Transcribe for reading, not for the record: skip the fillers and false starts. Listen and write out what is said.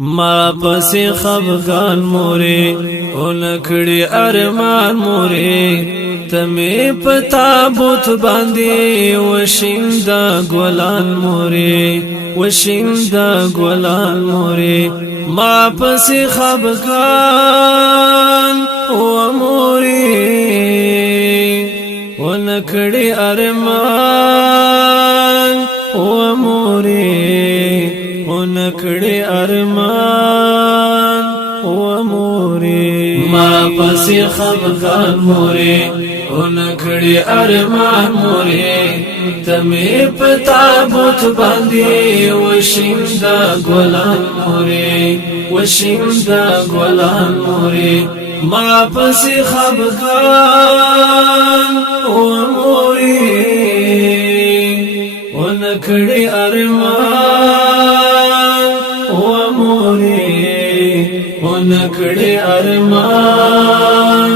ما پسی خفگان موری اونکڑی ارمان موری تمی پتابوت باندی وشندا گولان موری وشندا گولان موری ما پسی خفگان و موری اونکڑی ارمان و موری نکڑی ارمان و موری ما پسی خفگان موری نکڑی ارمان موری تمی پتابوت باندی وشندا گولان موری وشندا گولان موری ما پسی خفگان و موری نکڑی ارمان و موری نکڑی ارمان